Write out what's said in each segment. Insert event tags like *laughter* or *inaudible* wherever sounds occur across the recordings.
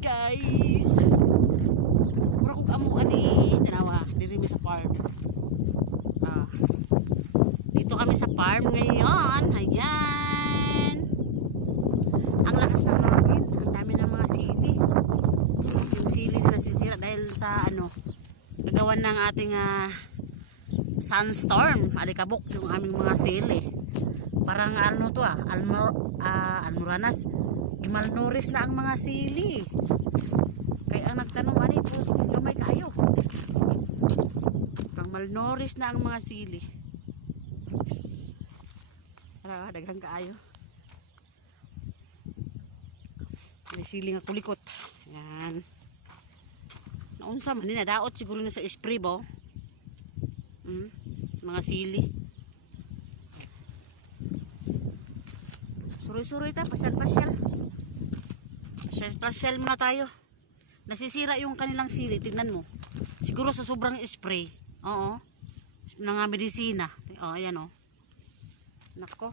guys. Mura kong amuan ni Tanawa, diri sa farm. Ah. Dito kami sa farm ngayon. Ayan. Ang lakas ng hangin. Ang dami ng mga sili. Yung sili na nasisira dahil sa ano, gagawan ng ating ah, sunstorm. Alikabok yung aming mga sili. Parang ano to ah, almor, ah, almoranas. Gimalnourished na ang mga sili. Kaya ang nagtanong ani po, gamay kayo. Parang malnourished na ang mga sili. Ara, daghang kaayo. May sili nga kulikot. Yan. Naunsa man ni nadaot siguro na sa spray ba? Hmm? Mga sili. Suroy-suroy ta, pasyal-pasyal. Pasyal-pasyal muna tayo. Nasisira yung kanilang sili, tingnan mo. Siguro sa sobrang spray. Oo. Mga medisina. Oh, ayan oh. Nako.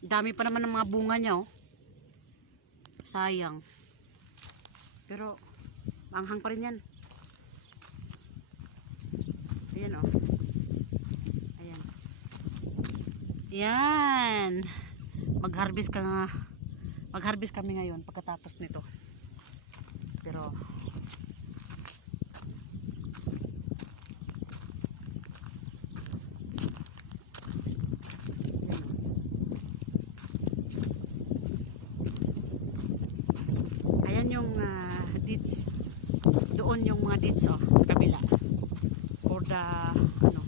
Dami pa naman ng mga bunga niya oh. Sayang. Pero, manghang pa rin yan. Ayan oh. Ayan. Yan. Mag-harvest ka nga. Mag-harvest kami ngayon pagkatapos nito. Pero Ayan yung ah, deeds. Doon yung mga deeds oh, sa kabila. For the ano,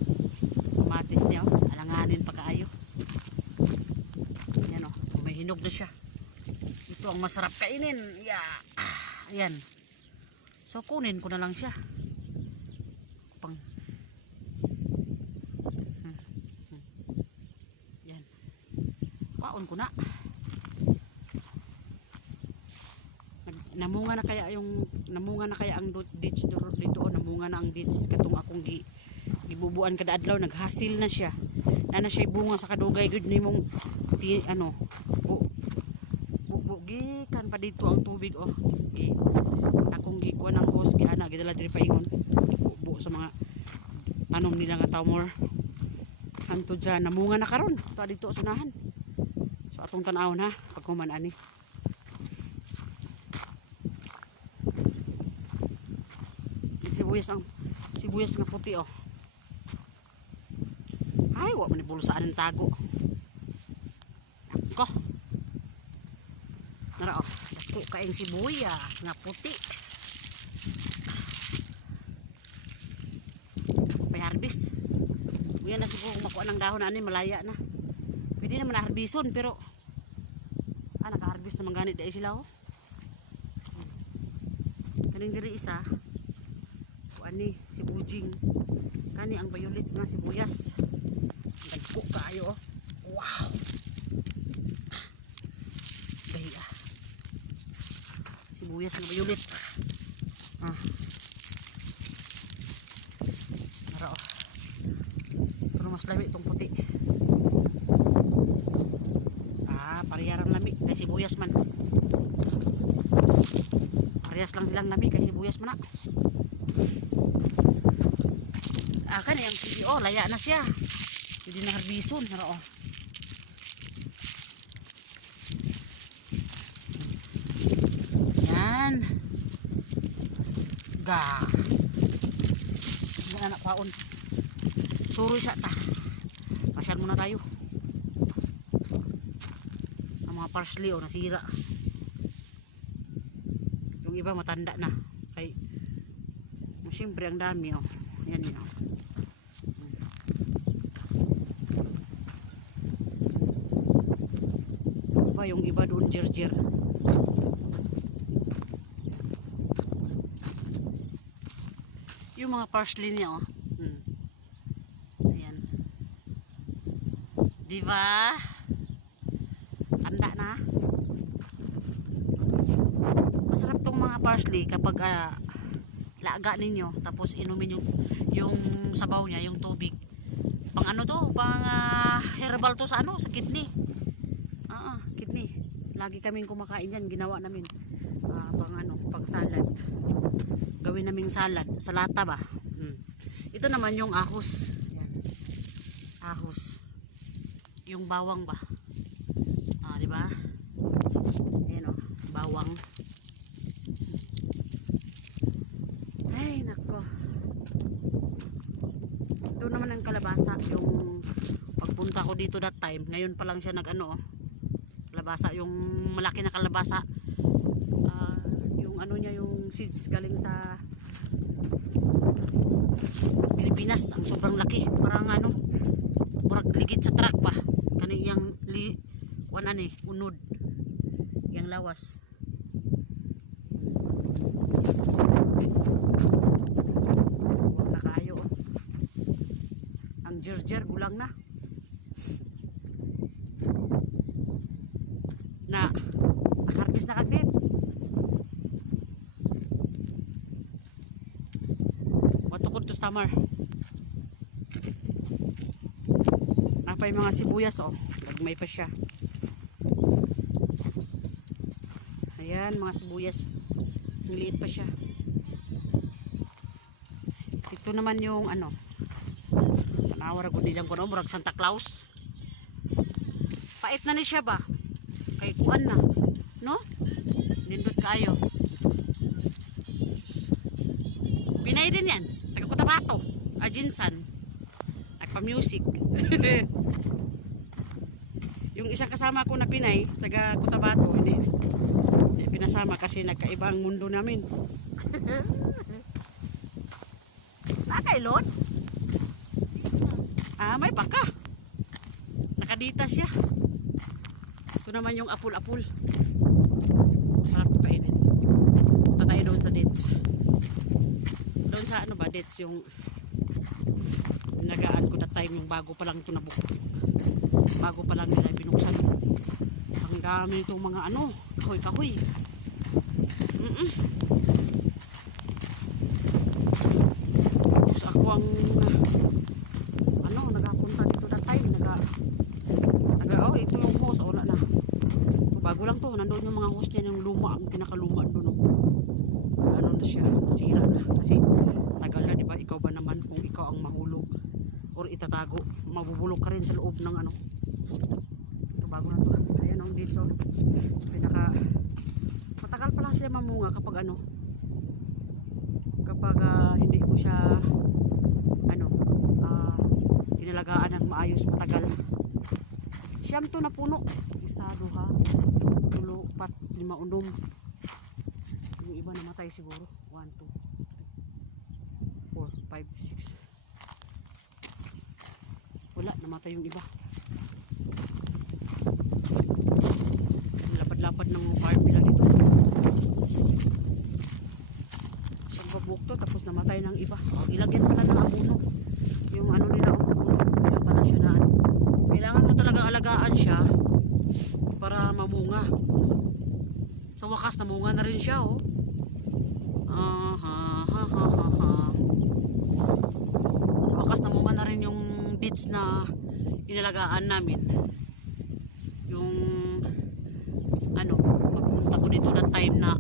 kamatis niya oh. Alanganin pa kaayo. Ayan oh, may hinog na siya. Ito ang masarap kainin. Yeah. Ah, Ayan. So kunin ko na lang siya. Pang Hmm. Hmm. Yan. Paon ko na. Namunga na kaya yung namunga na kaya ang ditch dito o namunga na ang ditch katong akong gi gibubuan kada adlaw naghasil na siya na na siya bunga sa kadugay gud nimong ti, ano pa dito ang tubig oh. Gi akong gikuan ang hose gi ana gidala diri paingon bu sa mga tanom nila nga tawmor hanto dyan namunga na karon. Ta dito sa unahan so atong tan-awon ha pag human ani. Sibuyas ang sibuyas nga puti oh. Ay wa man ni bulusaan ng tago ko nara oh dako kaing sibuyas nga puti. May harvest. Yan na siguro kung makuha ng dahon ani malaya na. Pwede naman na harbison pero ah naka-harvest naman ganit dahil sila oh. Kaning diri isa ani si Bujing. Kani ang violet nga sibuyas. Dagko kaayo oh. Wow sibuyas nga violet ah. Nara oh. Pero mas lami itong puti. Ah parehara lami. Kay sibuyas man. Parehas lang silang lami kay sibuyas man na akan yang CEO layak na siya. Jadi na harbison nara oh yan ga. Yan anak paon. Suroy sa ta. Pasyal muna tayo. Ang mga parsley oh nasira. Yung iba matanda na. Kay siyempre ang dami yun oh pa yung iba doon jerjer yung mga parsley niya oh. Hmm. ayan. Di ba tanda na. Masarap tong mga parsley kapag ah, laga ninyo tapos inumin yung yung sabaw niya yung tubig. Pang ano to? Pang ah, herbal to sa ano? Sa kidney. Ah ah, kidney. Lagi kaming kumakain yan. Ginawa namin. ah, pang ano, pang salad. Gawin naming salad. Salata ba? Hmm. Ito naman yung ahos. Yan. Ahos. Yung bawang ba? Ah, di ba? Ayan o, bawang. Ay, nako. Ito naman ang kalabasa, yung pagpunta ko dito that time, ngayon pa lang siya nag ano, oh, kalabasa, yung malaki na kalabasa. Ah, yung ano niya, yung seeds galing sa Pilipinas, ang sobrang laki. Parang ano, murag ligid sa truck ba? Kaning yang li, wan ani, unod. Yang lawas. Huwag na kayo. oh. Ang jerjer gulang na. Na harvest na kagets. Stammer. Napa mga sibuyas oh. Gagmay pa siya. Ayan, mga sibuyas. Ang liit pa siya. Ito naman yung ano. Panawar ko nilang ko no, murag Santa Claus. Pait na ni siya ba? Kay kuan na. No? Nindot kayo. Pinay din yan. Taga Cotabato. Ajinsan. Nagpa-music. *laughs* yung isang kasama ko na Pinay, taga Cotabato, hindi, hindi pinasama kasi nagkaibang mundo namin. *laughs* Nakailot? Ah, may baka. Nakadita siya. Ito naman yung apul-apul. Sarap to kainin. Punta tayo doon sa dates. Doon sa ano ba, dates yung nagaan ko na time yung bago pa lang ito nabukod. Bago pa lang nila binuksan. Ang dami itong mga ano, kahoy-kahoy. Mm-mm. So ako ang ano, nagapunta dito na time. Naga, naga, oh, ito yung host. Oh, na. Bago lang to. Nandoon yung mga host niya, yung luma, ang pinakaluma doon. Oh. Ano na siya, nasira na. Kasi tagal na, di ba? Ikaw ba naman kung ikaw ang mahulog or itatago, mabubulok ka rin sa loob ng ano. Ito bago na to. Ayan ang dito. Pinaka matagal pa lang siya mamunga kapag ano kapag ah, hindi mo siya ano ah, inalagaan ng maayos matagal siyam to na puno isa duha tulo pat lima unom yung iba namatay siguro 1 2 4 5 6 wala namatay yung iba. Lapad-lapad ng farm nila dito. Isang babukto tapos namatay ng iba. O, ilagyan pala ng abono yung ano nila oh, kaya pala siya na ano kailangan mo talaga alagaan siya para mamunga. Sa wakas namunga na rin siya oh ah, ha, ha, ha, ha, ha. sa wakas namunga na rin yung beets na inalagaan namin yung ano pagpunta ko dito that time na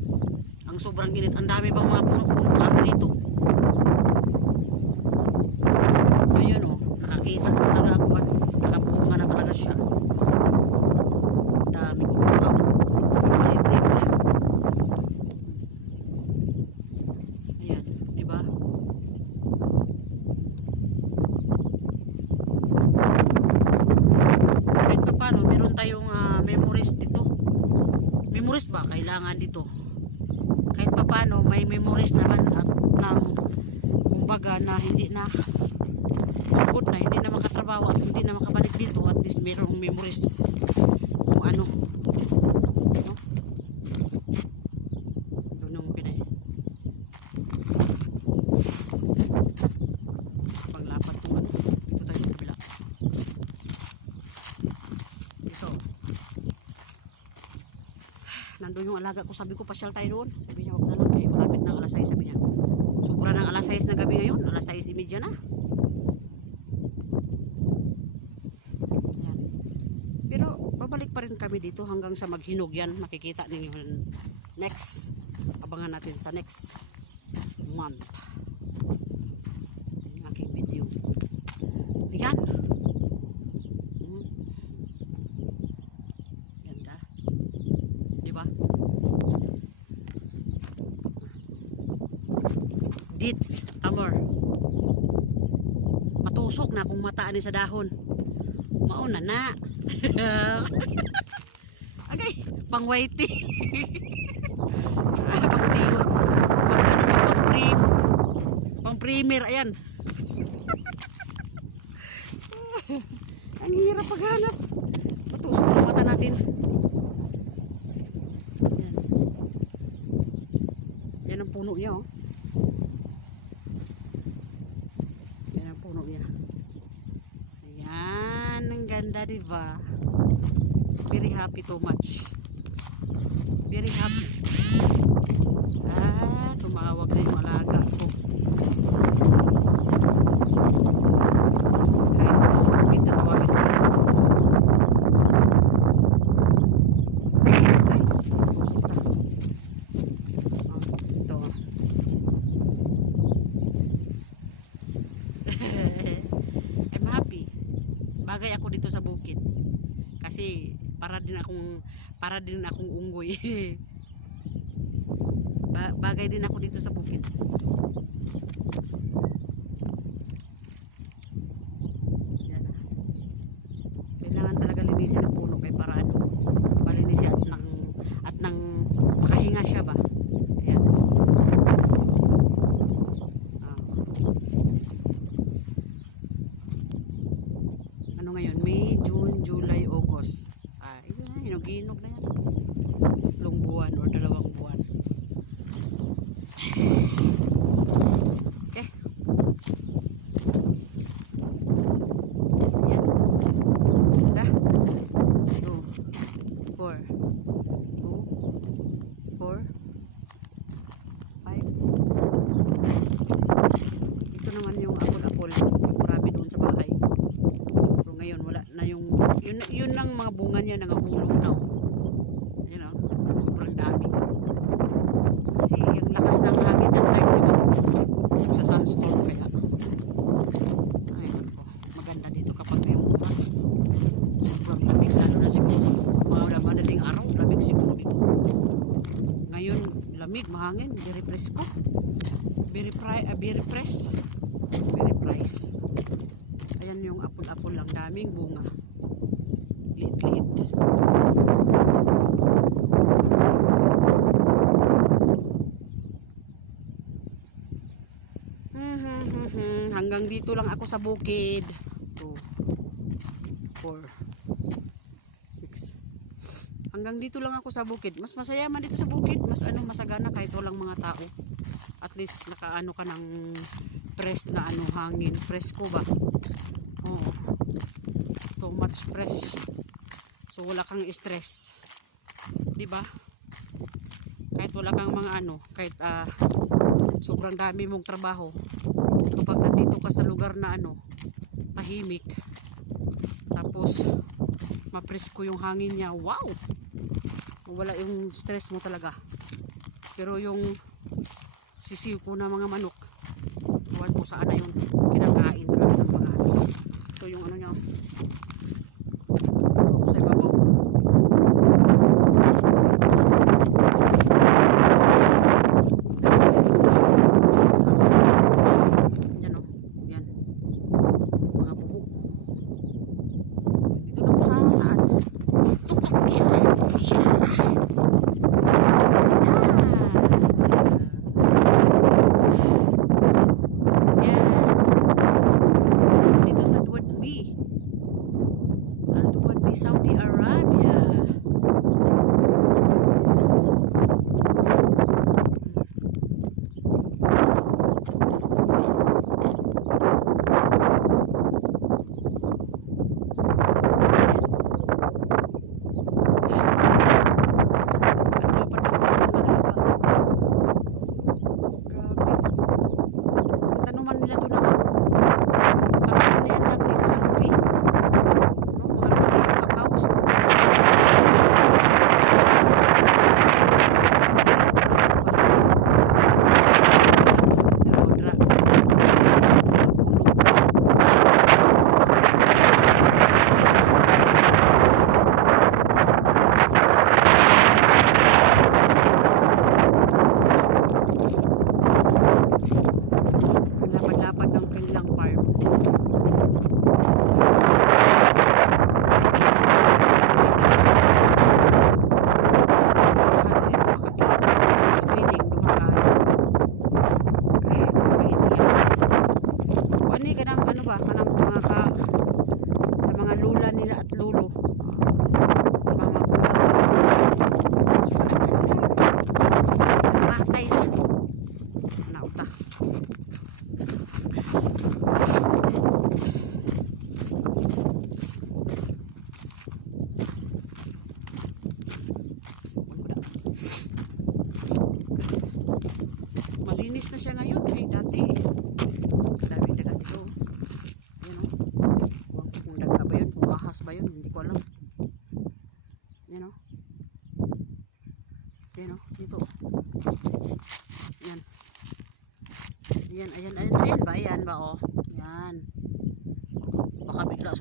ang sobrang init. Ang dami pang mga kahoy dito ayun oh nakakita ko talaga ako ano nakabunga na talaga siya daming puno maliit ayan di ba kahit pa paano meron tayong ah, memories dito memories ba kailangan dito. Kahit pa paano may memories naman at ng kumbaga na hindi na good na hindi na makatrabaho at hindi na makabalik dito at least merong memories kung ano no? doon yung pinay panglapat kung ano dito tayo sa kabila ito nandun yung alaga ko sabi ko pasyal tayo doon sabi niya wag na lang kayo malapit ng alas 6 sabi niya sobra ng alas 6 na gabi ngayon alas 6 imedya na Yan. pero babalik pa rin kami dito hanggang sa maghinog yan. Makikita ninyo next. Abangan natin sa next month. Yung aking video. Ayan. Hmm. Ganda. Di ba? Dits, tamor. Matusok na kung mataan sa dahon. Mauna na. *laughs* Agay, pang whitey. ah, pang tiyo. Pang ano ba, pang prim. Pang primer, ayan. Ang hirap paghanap. Matusok ang mata natin. Yan. Yan ang puno niya, oh. Yan ang puno niya. Ayan, ang ganda, di ba? Very happy too much. Very happy. Ah, tumawag na yung alaga ko. Kahit ako sa bukid, tatawagin ko na. Ay, pusok na. Oh, ito. I'm happy. Bagay ako dito sa bukid. Kasi para din akong para din akong unggoy. *laughs* ba- bagay din ako dito sa bukid. Kailangan talaga linisin ang puno kay para ano, malinis siya at nang at nang makahinga siya ba. Ah. ano ngayon? May, July, August. Ah, ito na, hinog-hinog na yan. Tatlong buwan or dalawang buwan. Okay. Yan. Da. Two. Four. Two. Four. Five. Six. Ito naman yung apol-apol. Yung marami doon sa bahay. Pero ngayon wala na yung yun, yun lang mga bunga niya nangahulog na. oh. Ayan oh, sobrang dami. Kasi yung lakas ng hangin that time, di ba? Nagsa sunstorm kaya. Ay, nako. Maganda dito kapag ngayong bukas. Sobrang lamig, lalo na siguro. Mga madaling araw, lamig siguro dito. Ngayon, lamig, mahangin, very presko. Very, pri ah, very press. Very price. Ayan yung apol-apol lang. Daming bunga. Liit-liit. Mhm, Hanggang dito lang ako sa bukid. 2, 4, 6. Hanggang dito lang ako sa bukid. Mas masaya man dito sa bukid. Mas ano, masagana kahit walang mga tao. At least nakaano ka ng press na ano, hangin. Presko ba? Oo. Too much press. So wala kang stress. 'Di ba? Kahit wala kang mga ano, kahit ah, sobrang dami mong trabaho. Kapag nandito ka sa lugar na ano, tahimik. Tapos mapresko yung hangin niya. Wow! Wala yung stress mo talaga. Pero yung sisiw ko na mga manok, Ewan ko saan na yun.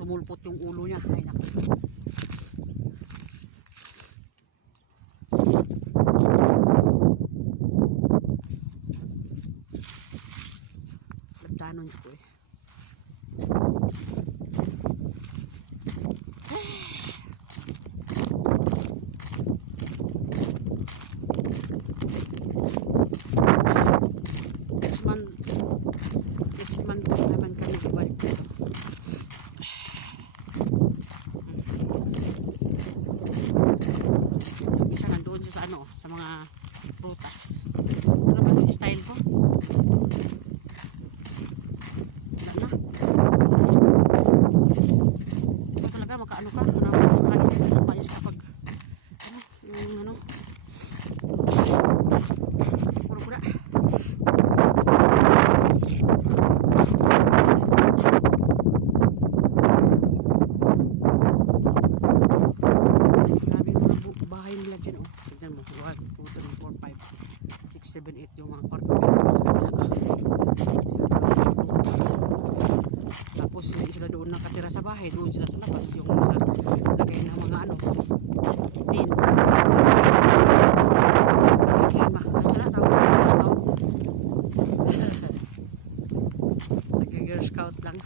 Sumulpot yung ulo niya. Ay, naku. Labdanon ko eh. Next month, next month po naman kami ibalik dito. Yung isa nandoon siya sa ano, sa mga prutas. Ano ba yung style ko? Wala na. Ito talaga, makaano ka, ano, makaisip ka ng mayos kapag, ano, yung ano, pura-pura. Grabe yung mga bu- bahay nila dyan, oh. Tignan mo, 1, 2, 3, 4, 5, 6, 7, 8, yung mga kwarto meron pa sa kabila. Isa, Tapos hindi sila doon nakatira sa bahay, doon sila sa labas. Yung mga lagay ng mga ano, tin. Lima. Ano sila tawag? Scout. Scout lang.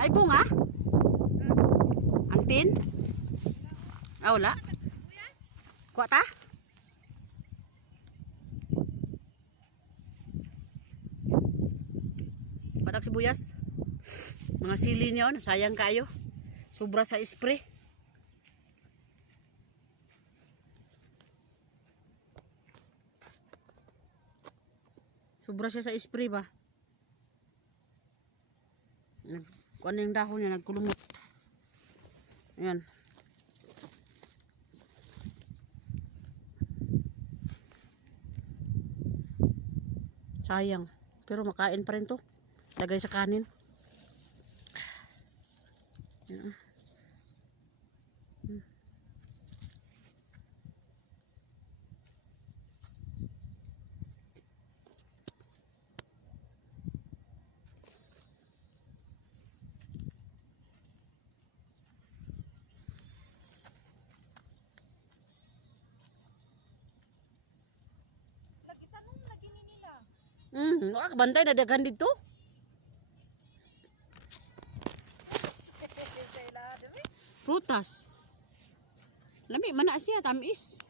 Naibong ah? Ang tin? Ah, wala? Kuha ta? Patak sibuyas. Mga sili niyo, sayang kayo. Sobra sa spray. Sobra siya sa spray ba? Nag, ano yung dahon niya, nagkulumot. Ayan. Sayang. Pero makain pa rin to. Lagay sa kanin. Ayan. Hmm, nakakabantay na daghan dito. Sila, dumi. Prutas. Lami, mana siya, tamis.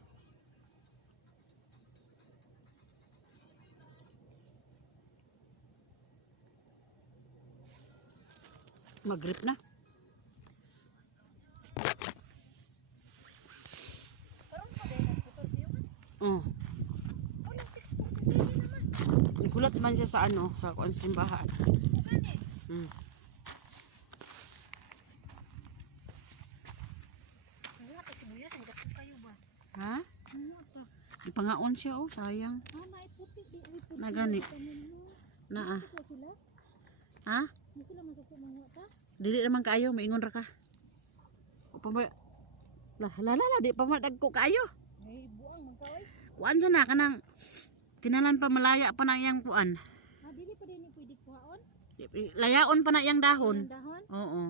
Magrip na. Karon pa din nagputol siya man. Oh. Wala 6 po kasi hindi naman. Nagulat man siya sa ano, sa kuan simbahan. Hmm. Ha? Ipangaon siya oh, sayang. Na gani. Na ah. Ha? Dili naman kaayo, maingon ra ka. O pa ba? La, la, la, la, di pa madagko kaayo. Kuan sa na kanang kinalan pa malaya pa na iyang kuan. Ah, dili pa din pwede kuhaon. Layaon pa na iyang dahon. Oo.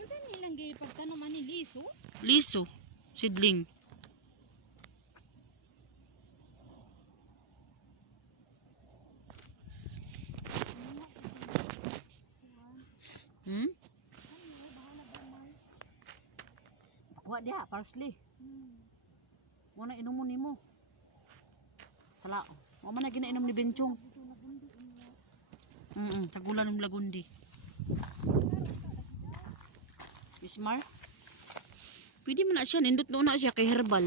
Wala nilang gay pagtanong man ni liso. Liso. Sidling. Hmm? Kuha dia, parsley. Muna inom mo nimo. Sala. Wa man na ginainom ni Benchong. Mm, -mm sa gulan ng lagundi. Ismar? Pwede mo na siya, nindot na siya kay herbal.